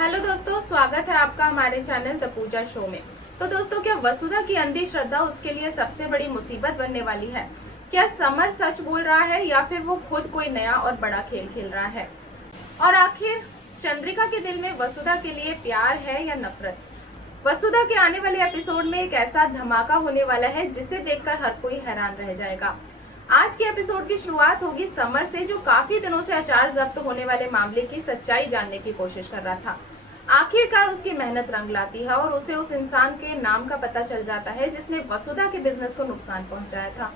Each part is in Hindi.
हेलो दोस्तों, स्वागत है आपका हमारे चैनल द पूजा शो में। तो दोस्तों, क्या वसुधा की अंधी श्रद्धा उसके लिए सबसे बड़ी मुसीबत बनने वाली है? क्या समर सच बोल रहा है या फिर वो खुद कोई नया और बड़ा खेल खेल रहा है? और आखिर चंद्रिका के दिल में वसुधा के लिए प्यार है या नफरत? वसुधा के आने वाले एपिसोड में एक ऐसा धमाका होने वाला है जिसे देखकर हर कोई हैरान रह जाएगा। आज के एपिसोड की शुरुआत होगी समर से, जो काफी दिनों से अचार जब्त होने वाले मामले की सच्चाई जानने की कोशिश कर रहा था। आखिरकार उसकी मेहनत रंग लाती है और उसे उस इंसान के नाम का पता चल जाता है जिसने वसुधा के बिजनेस को नुकसान पहुंचाया था।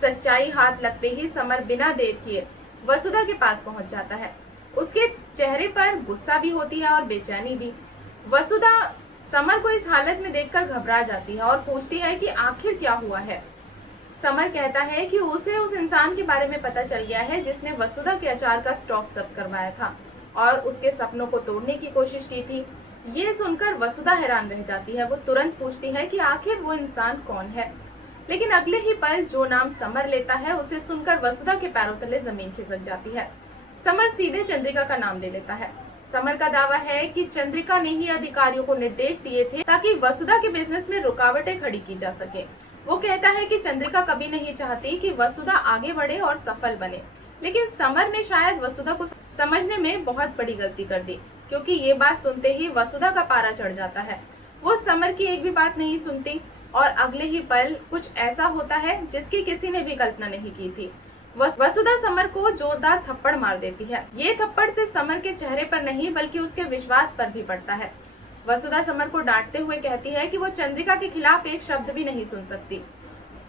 सच्चाई हाथ लगते ही समर बिना देर किए वसुधा के पास पहुंच जाता है। उसके चेहरे पर गुस्सा भी होती है और बेचैनी भी। वसुधा समर को इस हालत में देखकर घबरा जाती है और पूछती है कि आखिर क्या हुआ है। समर कहता है कि उसे उस इंसान के बारे में पता चल गया है जिसने वसुधा के अचार का स्टॉक जब्त करवाया था और उसके सपनों को तोड़ने की कोशिश की थी। ये सुनकर वसुधा हैरान रह जाती है। वो तुरंत पूछती है कि आखिर वो इंसान कौन है, लेकिन अगले ही पल जो नाम समर लेता है उसे सुनकर वसुधा के पैरों तले जमीन खिसक जाती है। समर सीधे चंद्रिका का नाम ले लेता है। समर का दावा है कि चंद्रिका ने ही अधिकारियों को निर्देश दिए थे ताकि वसुधा के बिजनेस में रुकावटें खड़ी की जा सके। वो कहता है कि चंद्रिका कभी नहीं चाहती कि वसुधा आगे बढ़े और सफल बने, लेकिन समर ने शायद वसुधा को समझने में बहुत बड़ी गलती कर दी, क्योंकि ये बात सुनते ही वसुधा का पारा चढ़ जाता है। वो समर की एक भी बात नहीं सुनती और अगले ही पल कुछ ऐसा होता है जिसकी किसी ने भी कल्पना नहीं की थी। वसुधा समर को जोरदार थप्पड़ मार देती है। ये थप्पड़ सिर्फ समर के चेहरे पर नहीं बल्कि उसके विश्वास पर भी पड़ता है। वसुधा समर को डांटते हुए कहती है कि वो चंद्रिका के खिलाफ एक शब्द भी नहीं सुन सकती।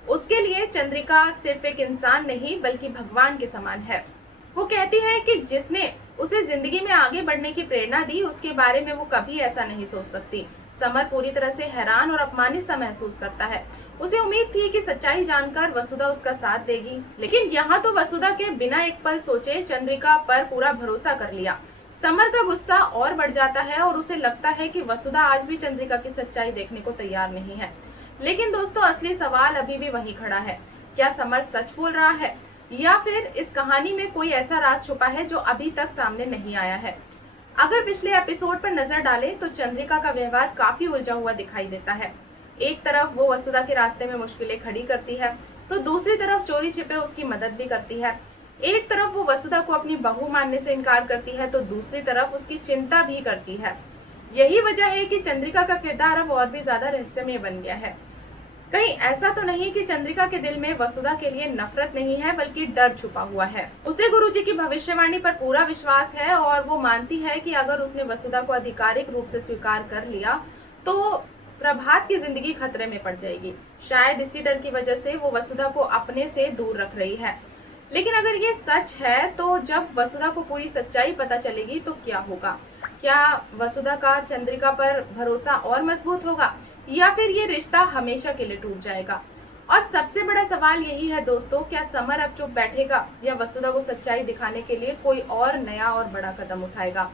उसके लिए चंद्रिका सिर्फ एक इंसान नहीं बल्कि भगवान के समान है। वो कहती है कि जिसने उसे जिंदगी में आगे बढ़ने की प्रेरणा दी उसके बारे में वो कभी ऐसा नहीं सोच सकती। समर पूरी तरह से हैरान और अपमानित सा महसूस करता है। उसे उम्मीद थी कि सच्चाई जानकर वसुधा उसका साथ देगी, लेकिन यहाँ तो वसुधा के बिना एक पल सोचे चंद्रिका पर पूरा भरोसा कर लिया। समर का गुस्सा और बढ़ जाता है और उसे लगता है कि वसुधा आज भी चंद्रिका की सच्चाई देखने को तैयार नहीं है। लेकिन दोस्तों, असली सवाल अभी भी वहीं खड़ा है। क्या समर सच बोल रहा है या फिर इस कहानी में कोई ऐसा राज छुपा है जो अभी तक सामने नहीं आया है? अगर पिछले एपिसोड पर नजर डालें तो चंद्रिका का व्यवहार काफी उलझा हुआ दिखाई देता है। एक तरफ वो वसुधा के रास्ते में मुश्किलें खड़ी करती है तो दूसरी तरफ चोरी छिपे उसकी मदद भी करती है। एक तरफ वो वसुधा को अपनी बहू मानने से इनकार करती है तो दूसरी तरफ उसकी चिंता भी करती है। यही वजह है कि चंद्रिका का किरदार अब और भी ज्यादा रहस्यमय बन गया है। कहीं ऐसा तो नहीं कि चंद्रिका के दिल में वसुधा के लिए नफरत नहीं है बल्कि डर छुपा हुआ है। उसे गुरुजी की भविष्यवाणी पर पूरा विश्वास है और वो मानती है कि अगर उसने वसुधा को आधिकारिक रूप से स्वीकार कर लिया तो प्रभात की जिंदगी खतरे में पड़ जाएगी। शायद इसी डर की वजह से वो वसुधा को अपने से दूर रख रही है। लेकिन अगर ये सच है तो जब वसुधा को पूरी सच्चाई पता चलेगी तो क्या होगा? क्या वसुधा का चंद्रिका पर भरोसा और मजबूत होगा या फिर ये रिश्ता हमेशा के लिए टूट जाएगा? और सबसे बड़ा सवाल यही है दोस्तों, क्या समर अब चुप बैठेगा या वसुधा को सच्चाई दिखाने के लिए कोई और नया और बड़ा कदम उठाएगा?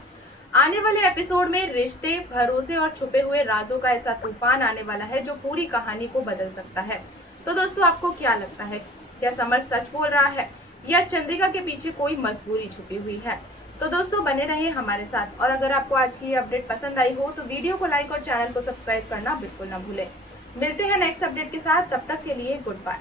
आने वाले एपिसोड में रिश्ते, भरोसे और छुपे हुए राजों का ऐसा तूफान आने वाला है जो पूरी कहानी को बदल सकता है। तो दोस्तों, आपको क्या लगता है? क्या समर सच बोल रहा है या चंद्रिका के पीछे कोई मजबूरी छुपी हुई है? तो दोस्तों, बने रहिए हमारे साथ और अगर आपको आज की ये अपडेट पसंद आई हो तो वीडियो को लाइक और चैनल को सब्सक्राइब करना बिल्कुल ना भूलें। मिलते हैं नेक्स्ट अपडेट के साथ, तब तक के लिए गुड बाय।